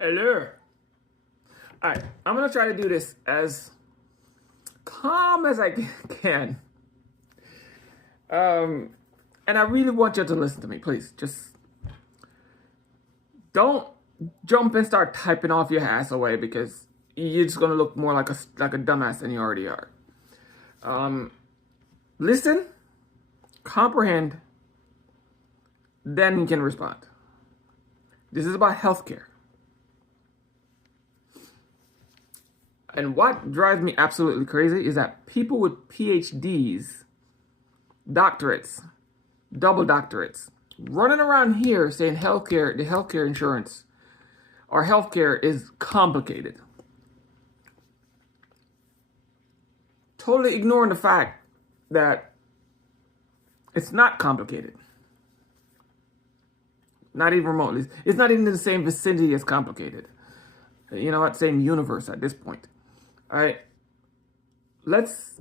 Hello. All right, I'm gonna try to do this as calm as I can. And I really want you to listen to me, please. Just don't jump and start typing off your ass away because you're just gonna look more like a dumbass than you already are. Listen, comprehend, then you can respond. This is about healthcare. And what drives me absolutely crazy is that people with PhDs, doctorates, double doctorates, running around here saying the healthcare insurance, or healthcare is complicated. Totally ignoring the fact that it's not complicated. Not even remotely. It's not even in the same vicinity as complicated. You know what? Same universe at this point. All right. Let's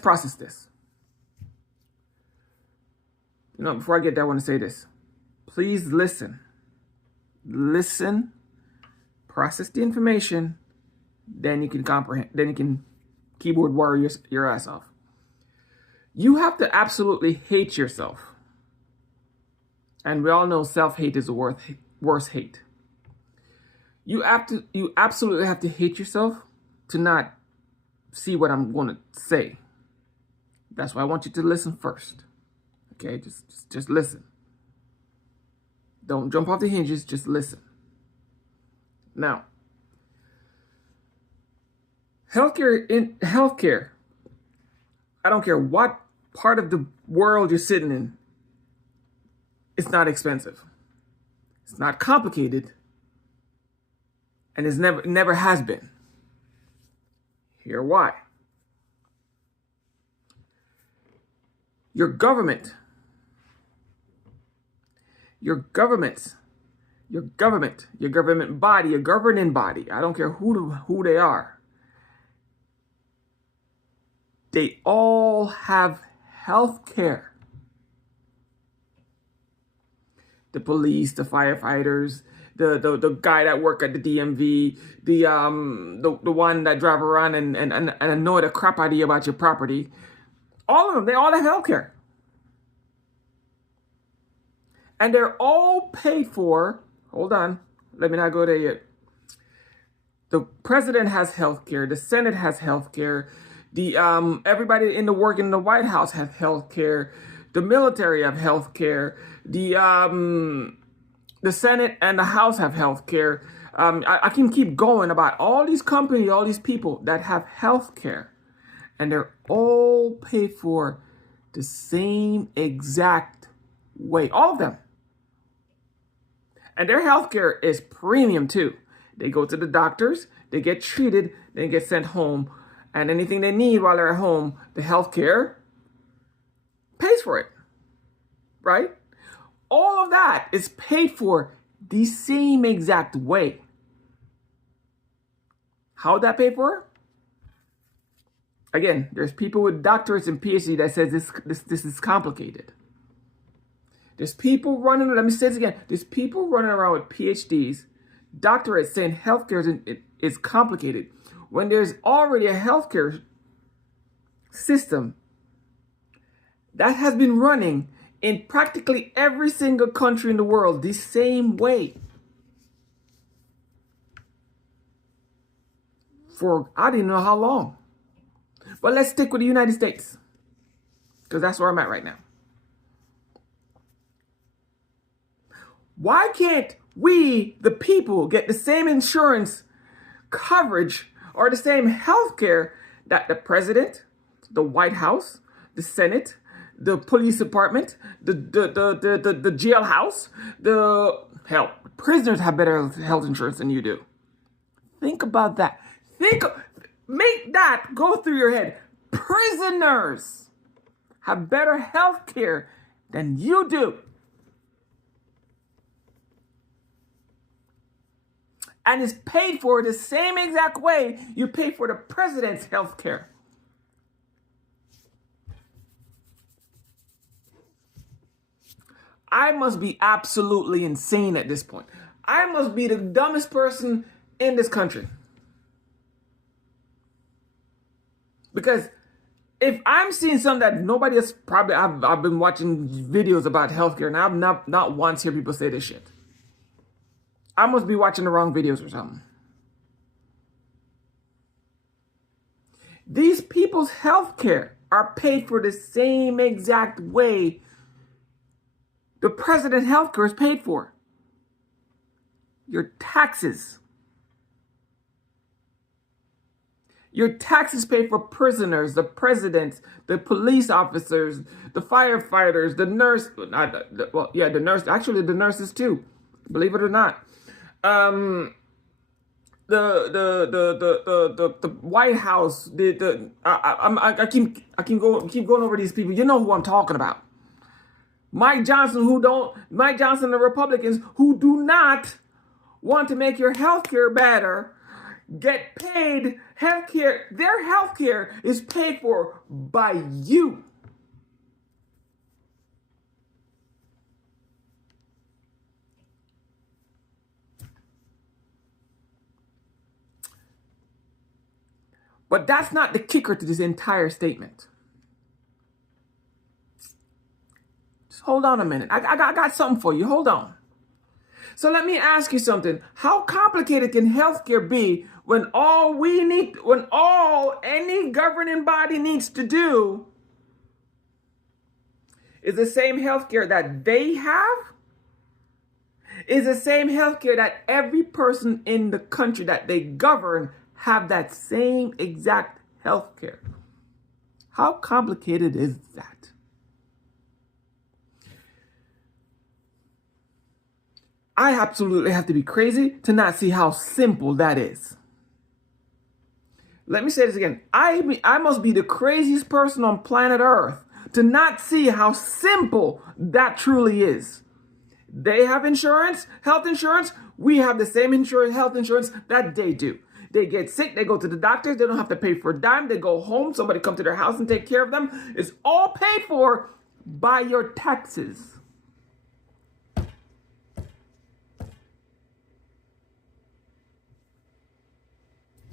process this. You know, before I get there, I want to say this. Please listen. Listen. Process the information. Then you can comprehend. Then you can keyboard warrior your ass off. You have to absolutely hate yourself. And we all know self-hate is the worst hate. You absolutely have to hate yourself to not see what I'm going to say. That's why I want you to listen first. Okay, just listen. Don't jump off the hinges, just listen. Now, healthcare, I don't care what part of the world you're sitting in, it's not expensive. It's not complicated. And it's never has been. Here why. Your government, your government body, your governing body, I don't care who they are. They all have health care. The police, the firefighters, the guy that work at the DMV, the one that drive around and annoy the crap out of you about your property. All of them, they all have health care. And they're all paid for. Hold on, let me not go there yet. The president has health care. The Senate has health care. The everybody in the White House has health care. The military have health care. The Senate and the House have health care. I can keep going about all these companies, all these people that have health care. And they're all paid for the same exact way. All of them. And their health care is premium too. They go to the doctors, they get treated, they get sent home. And anything they need while they're at home, the health care pays for it. Right? All of that is paid for the same exact way. How would that pay for? Again, there's people with doctorates and PhD that says this is complicated. There's people running, let me say this again. There's people running around with PhDs, doctorates saying healthcare is complicated when there's already a healthcare system that has been running in practically every single country in the world the same way. For I didn't know how long. But let's stick with the United States, because that's where I'm at right now. Why can't we, the people, get the same insurance coverage or the same health care that the president, the White House, the Senate, the police department, the jailhouse, prisoners have better health insurance than you do? Think about that. Make that go through your head. Prisoners have better health care than you do. And is paid for the same exact way you pay for the president's health care. I must be absolutely insane at this point. I must be the dumbest person in this country. Because if I'm seeing something that nobody else probably, I've been watching videos about healthcare and I've not once hear people say this shit. I must be watching the wrong videos or something. These people's healthcare are paid for the same exact way the president's healthcare is paid for. Your taxes. Your taxes pay for prisoners, the presidents, the police officers, the firefighters, the nurse. The nurse. Actually, the nurses too. Believe it or not. The White House. I keep going over these people. You know who I'm talking about. Mike Johnson, and the Republicans who do not want to make your healthcare better, get paid healthcare. Their healthcare is paid for by you. But that's not the kicker to this entire statement. Just hold on a minute. I got something for you. Hold on. So let me ask you something. How complicated can healthcare be when all any governing body needs to do is the same healthcare that they have? Is the same healthcare that every person in the country that they govern have that same exact healthcare? How complicated is that? I absolutely have to be crazy to not see how simple that is. Let me say this again. I must be the craziest person on planet Earth to not see how simple that truly is. They have insurance, health insurance. We have the same health insurance that they do. They get sick, they go to the doctors, they don't have to pay for a dime, they go home, somebody come to their house and take care of them. It's all paid for by your taxes.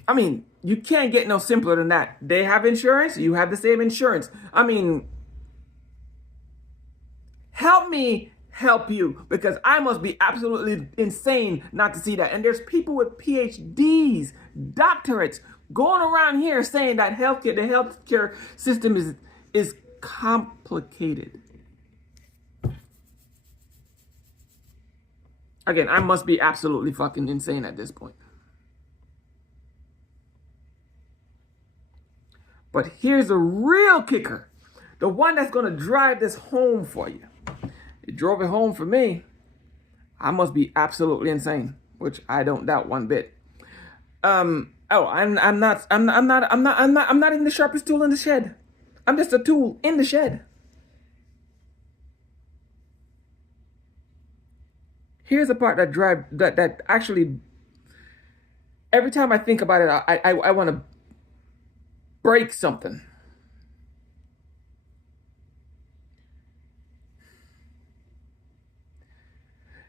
I mean, you can't get no simpler than that. They have insurance, you have the same insurance. I mean, help me help you, because I must be absolutely insane not to see that. And there's people with PhDs, doctorates, going around here saying that the healthcare system is complicated. Again, I must be absolutely fucking insane at this point. But here's the real kicker. The one that's going to drive this home for you. It drove it home for me. I must be absolutely insane, which I don't doubt one bit. I'm not even the sharpest tool in the shed. I'm just a tool in the shed. Here's the part that actually, every time I think about it, I want to break something.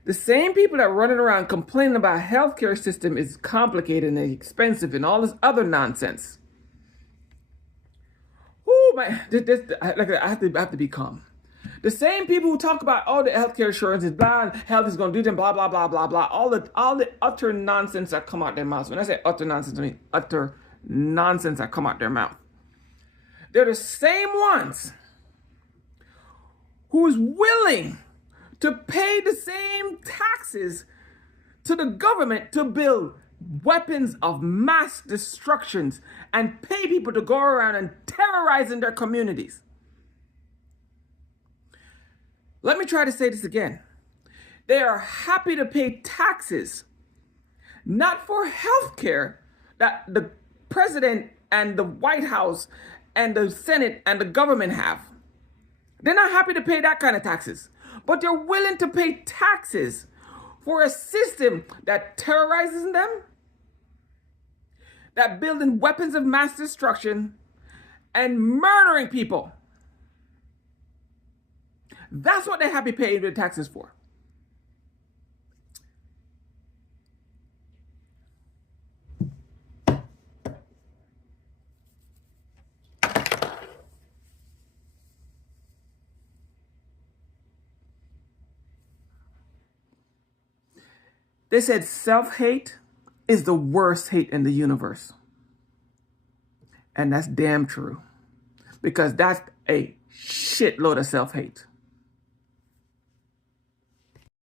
The same people that are running around complaining about healthcare system is complicated and expensive and all this other nonsense. Oh my! I have to be calm. The same people who talk about the healthcare insurance is bad, health is going to do them, blah blah blah blah blah. All the utter nonsense that come out their mouths. When I say utter nonsense, I mean utter nonsense that come out their mouth. They're the same ones who is willing to pay the same taxes to the government to build weapons of mass destructions and pay people to go around and terrorize in their communities. Let me try to say this again. They are happy to pay taxes, not for health care that the president and the White House and the Senate and the government have. They're not happy to pay that kind of taxes, but they're willing to pay taxes for a system that terrorizes them, that building weapons of mass destruction and murdering people. That's what they have to pay the taxes for. They said self-hate is the worst hate in the universe. And that's damn true. Because that's a shitload of self-hate.